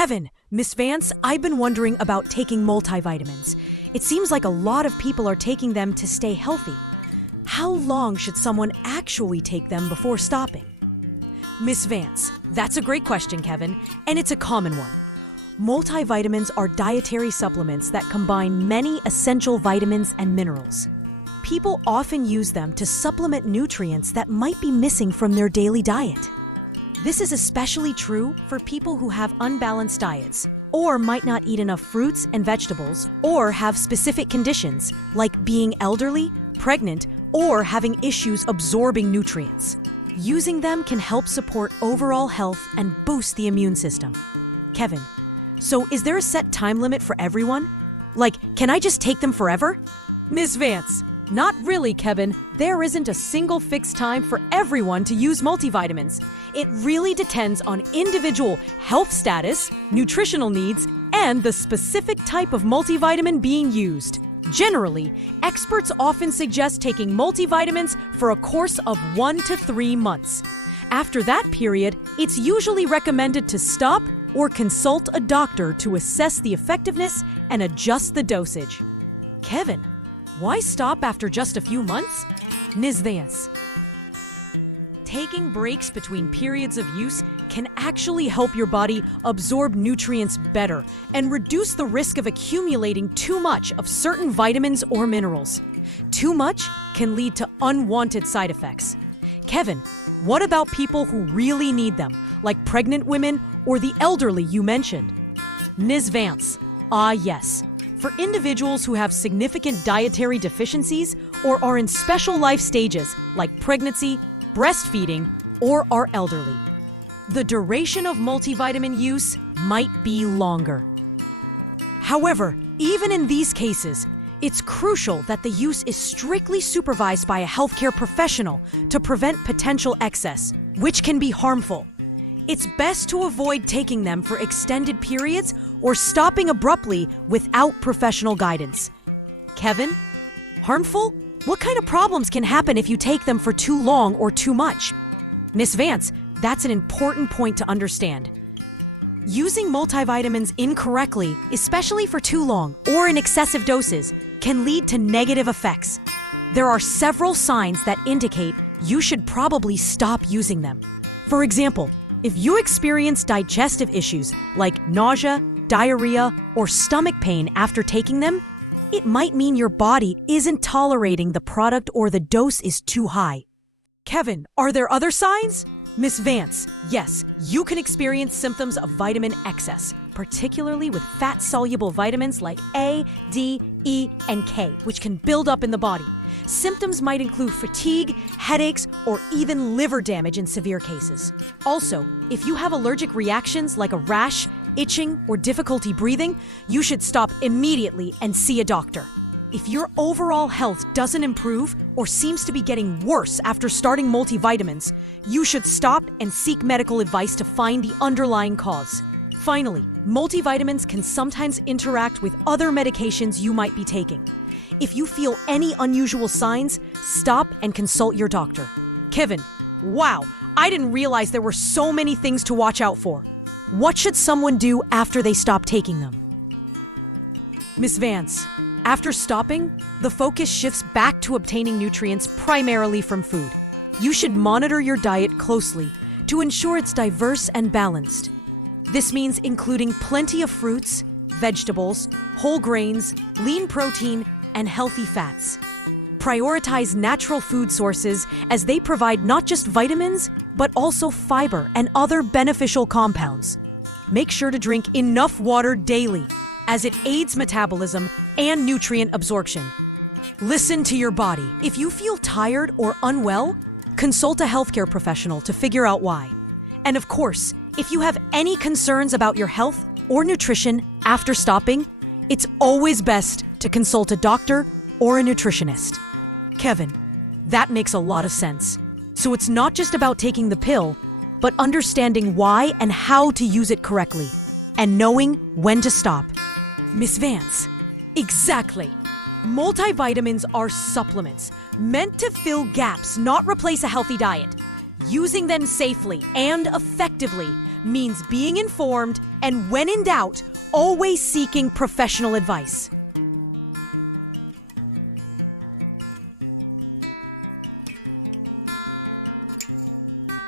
Kevin, Miss Vance, I've been wondering about taking multivitamins. It seems like a lot of people are taking them to stay healthy. How long should someone actually take them before stopping? Miss Vance, that's a great question, Kevin, and it's a common one. Multivitamins are dietary supplements that combine many essential vitamins and minerals. People often use them to supplement nutrients that might be missing from their daily diet. This is especially true for people who have unbalanced diets, or might not eat enough fruits and vegetables, or have specific conditions like being elderly, pregnant, or having issues absorbing nutrients. Using them can help support overall health and boost the immune system. Kevin, so is there a set time limit for everyone? Like, can I just take them forever? Ms. Vance, not really, Kevin. There isn't a single fixed time for everyone to use multivitamins. It really depends on individual health status, nutritional needs, and the specific type of multivitamin being used. Generally, experts often suggest taking multivitamins for a course of 1 to 3 months. After that period, it's usually recommended to stop or consult a doctor to assess the effectiveness and adjust the dosage. Kevin, why stop after just a few months? Ms. Vance, taking breaks between periods of use can actually help your body absorb nutrients better and reduce the risk of accumulating too much of certain vitamins or minerals. Too much can lead to unwanted side effects. Kevin, what about people who really need them, like pregnant women or the elderly you mentioned? Ms. Vance, yes. For individuals who have significant dietary deficiencies or are in special life stages like pregnancy, breastfeeding, or are elderly. The duration of multivitamin use might be longer. However, even in these cases, it's crucial that the use is strictly supervised by a healthcare professional to prevent potential excess, which can be harmful. It's best to avoid taking them for extended periods or stopping abruptly without professional guidance. Kevin, harmful? What kind of problems can happen if you take them for too long or too much? Miss Vance, that's an important point to understand. Using multivitamins incorrectly, especially for too long or in excessive doses, can lead to negative effects. There are several signs that indicate you should probably stop using them. For example, if you experience digestive issues like nausea, diarrhea, or stomach pain after taking them, it might mean your body isn't tolerating the product or the dose is too high. Kevin, are there other signs? Miss Vance, yes, you can experience symptoms of vitamin excess, particularly with fat-soluble vitamins like A, D, E, and K, which can build up in the body. Symptoms might include fatigue, headaches, or even liver damage in severe cases. Also, if you have allergic reactions like a rash, itching, or difficulty breathing, you should stop immediately and see a doctor. If your overall health doesn't improve or seems to be getting worse after starting multivitamins, you should stop and seek medical advice to find the underlying cause. Finally, multivitamins can sometimes interact with other medications you might be taking. If you feel any unusual signs, stop and consult your doctor. Kevin, wow, I didn't realize there were so many things to watch out for. What should someone do after they stop taking them? Miss Vance, after stopping, the focus shifts back to obtaining nutrients primarily from food. You should monitor your diet closely to ensure it's diverse and balanced. This means including plenty of fruits, vegetables, whole grains, lean protein, and healthy fats. Prioritize natural food sources as they provide not just vitamins, but also fiber and other beneficial compounds. Make sure to drink enough water daily, as it aids metabolism and nutrient absorption. Listen to your body. If you feel tired or unwell, consult a healthcare professional to figure out why. And of course, if you have any concerns about your health or nutrition after stopping, it's always best to consult a doctor or a nutritionist. Kevin, that makes a lot of sense. So it's not just about taking the pill, but understanding why and how to use it correctly, and knowing when to stop. Miss Vance, exactly. Multivitamins are supplements meant to fill gaps, not replace a healthy diet. Using them safely and effectively means being informed and, when in doubt, always seeking professional advice.